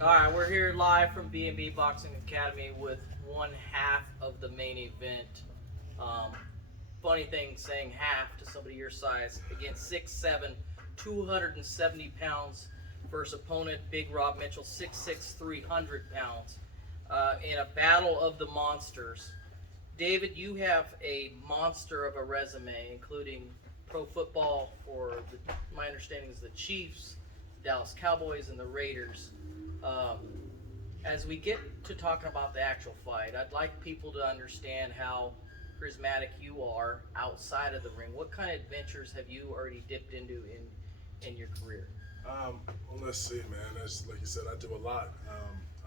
All right, we're here live from B&B Boxing Academy with one half of the main event. Um, Funny thing saying half to somebody your size. Again, 6'7", 270 pounds. First opponent, Big Rob Mitchell, 6'6", 300 pounds. In a battle of the monsters. David, you have a monster of a resume, including pro football for my understanding is the Chiefs, Dallas Cowboys, and the Raiders. Um, as we get to talking about the actual fight, I'd like people to understand how charismatic you are outside of the ring. What kind of adventures have you already dipped into in your career? Well, let's see, man. As like you said, I do a lot.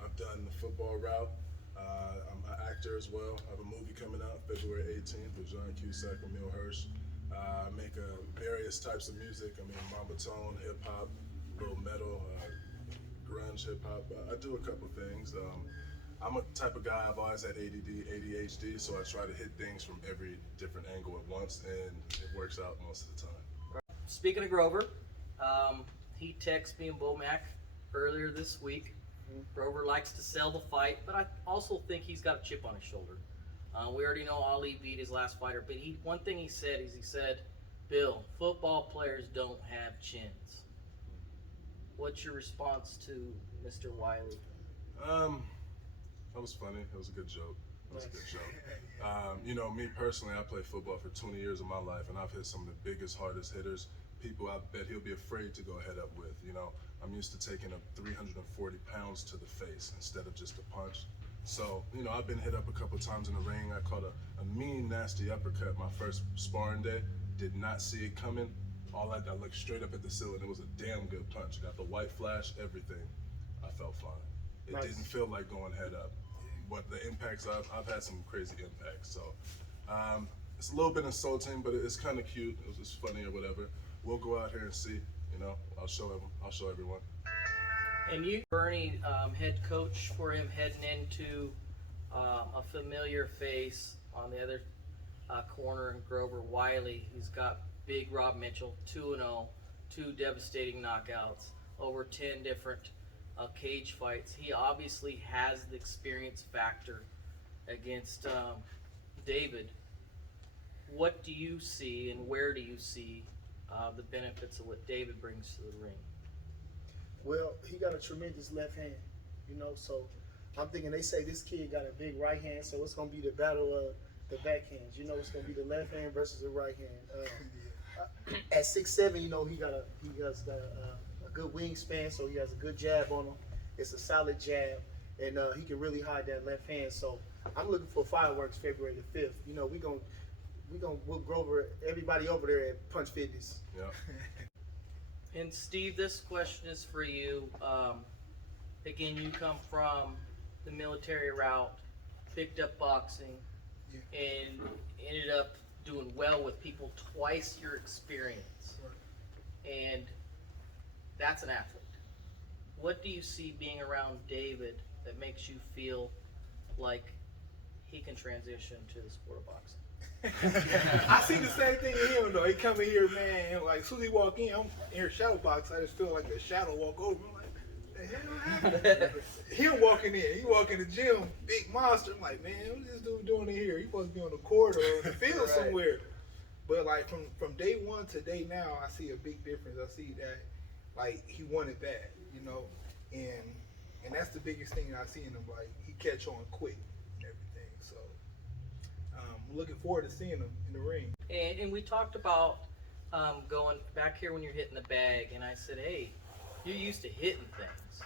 I've done the football route. I'm an actor as well. I have a movie coming out February 18th with John Cusack and Emil Hirsch. I make various types of music. I mean, mambatone, hip hop, little metal, grunge hip hop. I do a couple things. I'm a type of guy, I've always had ADD, ADHD, so I try to hit things from every different angle at once, and it works out most of the time. Speaking of Grover, he texted me and Bomac earlier this week. Grover likes to sell the fight, but I also think he's got a chip on his shoulder. We already know Ali beat his last fighter, but one thing he said is Bill, football players don't have chins. What's your response to Mr. Wiley? That was funny. It was a good joke. It was a good joke. Me personally, I played football for 20 years of my life, and I've hit some of the biggest, hardest hitters. People I bet he'll be afraid to go head up with. I'm used to taking up 340 pounds to the face instead of just a punch. So, I've been hit up a couple times in the ring. I caught a mean, nasty uppercut my first sparring day. Did not see it coming. I looked straight up at the ceiling. It was a damn good punch. Got the white flash, everything. I felt fine. It Nice. didn't feel like going head up. What the impacts, I've had some crazy impacts. So it's a little bit insulting, but it's kind of cute. It was just funny or whatever. We'll go out here and see. I'll show everyone. And you, Bernie, head coach for him heading into a familiar face on the other corner in Grover Wiley. He's got Big Rob Mitchell, 2-0, 2 devastating knockouts, over 10 different cage fights. He obviously has the experience factor against David. What do you see and where do you see the benefits of what David brings to the ring? Well, he got a tremendous left hand, so I'm thinking they say this kid got a big right hand, so it's going to be the battle of the backhands. It's going to be the left hand versus the right hand. At 6'7", he has got a good wingspan, so he has a good jab on him. It's a solid jab, and he can really hide that left hand. So I'm looking for fireworks February the 5th. We'll Grover everybody over there at Punch Fitness. Yeah. And Steve, this question is for you. Again, you come from the military route, picked up boxing, and ended up doing well with people twice your experience. And that's an athlete. What do you see being around David that makes you feel like he can transition to the sport of boxing? I see the same thing in him though. He come in here, man. Like as soon as he walk in, I'm in here shadow box. I just feel like the shadow walk over. I'm like, the hell happened? Him walking in, he walk in the gym, big monster. I'm like, man, what's this dude doing in here? He supposed to be on the court or in the field Right. somewhere. But like from day one to day now, I see a big difference. I see that like he wanted that, and that's the biggest thing I see in him. Like he catch on quick and everything. So. I'm looking forward to seeing him in the ring. And we talked about going back here when you're hitting the bag, and I said, hey, you're used to hitting things.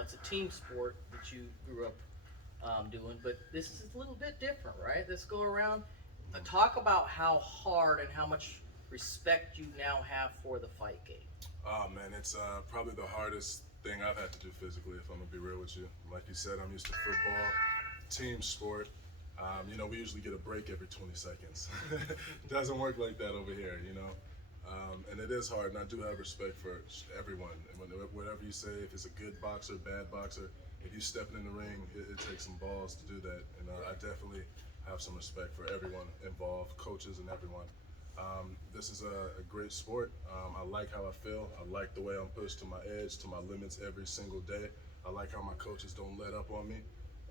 It's a team sport that you grew up doing, but this is a little bit different, right? Let's go around and talk about how hard and how much respect you now have for the fight game. Oh man, it's probably the hardest thing I've had to do physically, if I'm gonna be real with you. Like you said, I'm used to football, team sport. We usually get a break every 20 seconds. Doesn't work like that over here, and it is hard, and I do have respect for everyone. And whatever you say, if it's a good boxer, bad boxer, if you stepping in the ring, it takes some balls to do that. And I definitely have some respect for everyone involved, coaches and everyone. This is a great sport. I like how I feel. I like the way I'm pushed to my edge, to my limits every single day. I like how my coaches don't let up on me.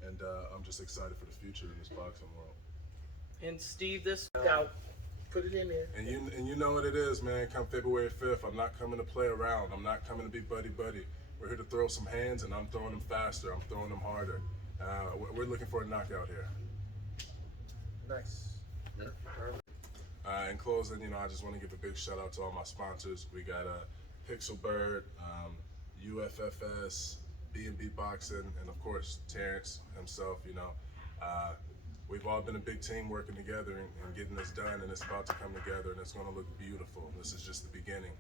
And I'm just excited for the future in this boxing world. And Steve, this Out. Put it in there. And you know what it is, man. Come February 5th, I'm not coming to play around. I'm not coming to be buddy-buddy. We're here to throw some hands, and I'm throwing them faster. I'm throwing them harder. We're looking for a knockout here. Nice. In closing, I just want to give a big shout out to all my sponsors. We got Pixelbird, UFFS, B&B Boxing, and of course Terrence himself. We've all been a big team working together and getting this done, and it's about to come together, and it's going to look beautiful. This is just the beginning.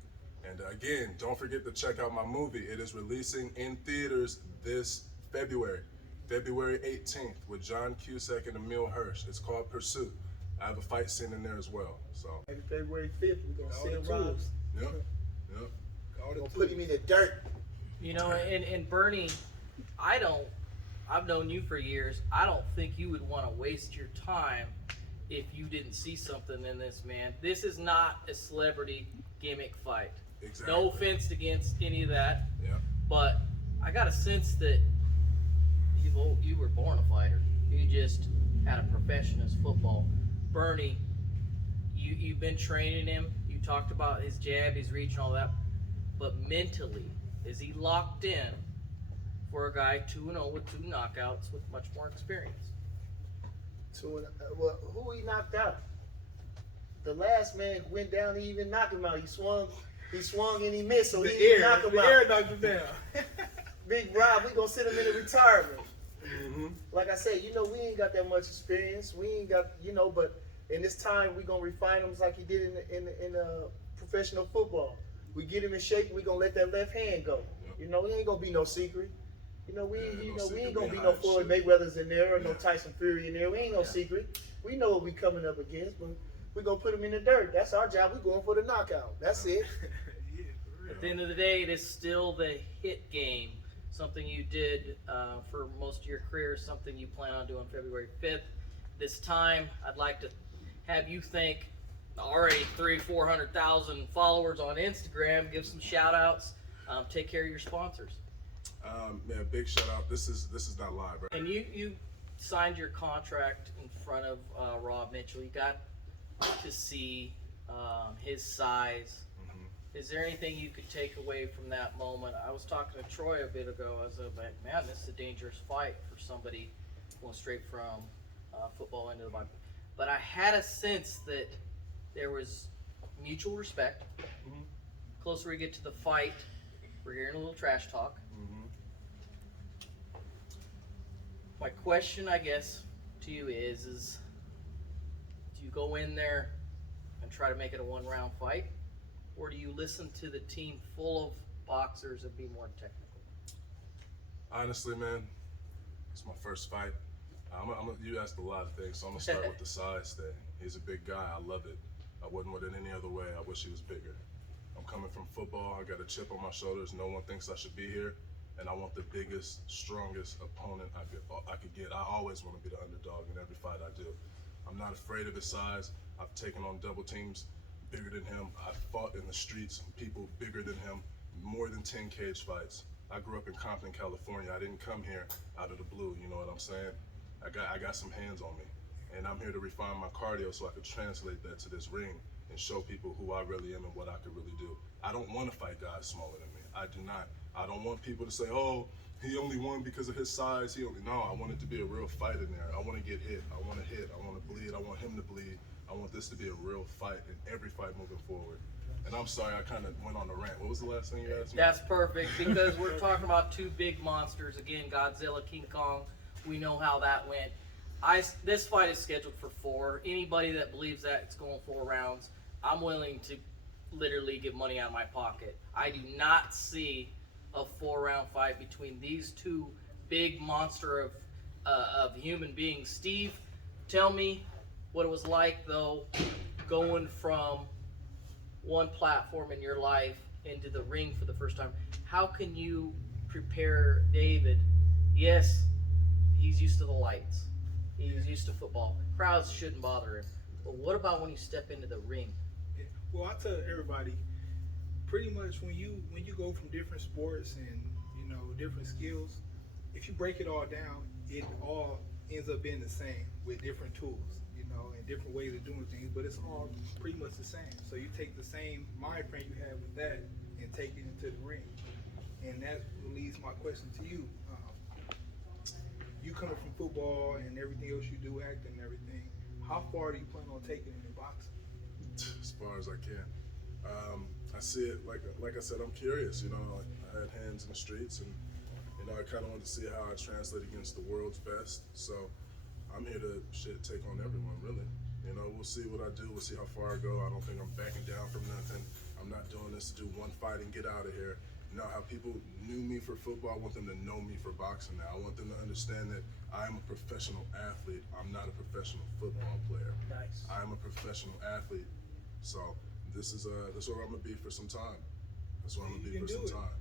And again, don't forget to check out my movie. It is releasing in theaters this February 18th, with John Cusack and Emil Hirsch. It's called Pursuit. I have a fight scene in there as well. So. And February 5th, we're going to send the Robs. Yep. We're going to put him in the dirt. and Bernie, I've known you for years. I don't think you would want to waste your time if you didn't see something in this, man. This is not a celebrity gimmick fight. Exactly. No offense against any of that. Yeah. But I got a sense that you were born a fighter. You just had a profession as football. Bernie, you've been training him. You talked about his jab, his reach, and all that. But mentally, is he locked in for a guy 2-0 with 2 knockouts with much more experience? Well, who he knocked out? The last man went down, he even knocked him out. He swung and he missed, so he didn't knock him the out. air knocked him down. Big Rob, we gonna send him into retirement. Mm-hmm. Like I said, we ain't got that much experience. We ain't got, but in this time we gonna refine him like he did in professional football. We get him in shape. We gonna let that left hand go. It ain't gonna be no secret. We ain't gonna be no Floyd Mayweather's in there or no Tyson Fury in there. We ain't no secret. We know what we coming up against, but we gonna put him in the dirt. That's our job. We going for the knockout. That's it. Yeah, for real. At the end of the day, it is still the hit game. Something you did for most of your career, something you plan on doing February 5th. This time, I'd like to have you thank already 300,000-400,000 followers on Instagram. Give some shout outs. Take care of your sponsors. Man, big shout out. This is not live, right? And you signed your contract in front of Rob Mitchell. You got to see his size. Is there anything you could take away from that moment? I was talking to Troy a bit ago. I was like, man, this is a dangerous fight for somebody going straight from football into the boxing. But I had a sense that there was mutual respect. Closer we get to the fight, we're hearing a little trash talk. My question, I guess, to you is do you go in there and try to make it a one-round fight? Or do you listen to the team full of boxers and be more technical? Honestly, man, it's my first fight. You asked a lot of things, so I'm going to start with the size thing. He's a big guy. I love it. I wouldn't want it any other way. I wish he was bigger. I'm coming from football. I got a chip on my shoulders. No one thinks I should be here. And I want the biggest, strongest opponent I could get. I always want to be the underdog in every fight I do. I'm not afraid of his size. I've taken on double teams bigger than him. I fought in the streets, people bigger than him, more than 10 cage fights. I grew up in Compton, California. I didn't come here out of the blue, you know what I'm saying? I got some hands on me, and I'm here to refine my cardio so I could translate that to this ring and show people who I really am and what I could really do. I don't want to fight guys smaller than me. I do not. I don't want people to say, oh, he only won because of his size. No, I want it to be a real fight in there. I want to get hit. I want to hit. I want to bleed. I want him to bleed. I want this to be a real fight in every fight moving forward. And I'm sorry, I kind of went on a rant. What was the last thing you asked me? That's perfect, because we're talking about two big monsters. Again, Godzilla, King Kong. We know how that went. This fight is scheduled for 4. Anybody that believes that it's going 4 rounds, I'm willing to literally give money out of my pocket. I do not see a 4-round fight between these two big monster of human beings. Steve, tell me what it was like, though, going from one platform in your life into the ring for the first time. How can you prepare David? Yes, he's used to the lights. He's used to football. Crowds shouldn't bother him. But what about when you step into the ring Well, I tell everybody, pretty much when you go from different sports and different skills, if you break it all down, it all ends up being the same with different tools, and different ways of doing things, but it's all pretty much the same. So you take the same mind frame you have with that and take it into the ring, and that leads my question to you. You coming from football and everything else you do, acting and everything, how far do you plan on taking it in boxing? As far as I can. I see it like I said. I'm curious. I had hands in the streets, and I kind of wanted to see how I translate against the world's best. So I'm here to take on everyone, really. We'll see what I do. We'll see how far I go. I don't think I'm backing down from nothing. I'm not doing this to do one fight and get out of here. How people knew me for football, I want them to know me for boxing now. I want them to understand that I am a professional athlete. I'm not a professional football player. Nice. I'm a professional athlete. So this is where I'm gonna be for some time. That's where I'm gonna be for some time.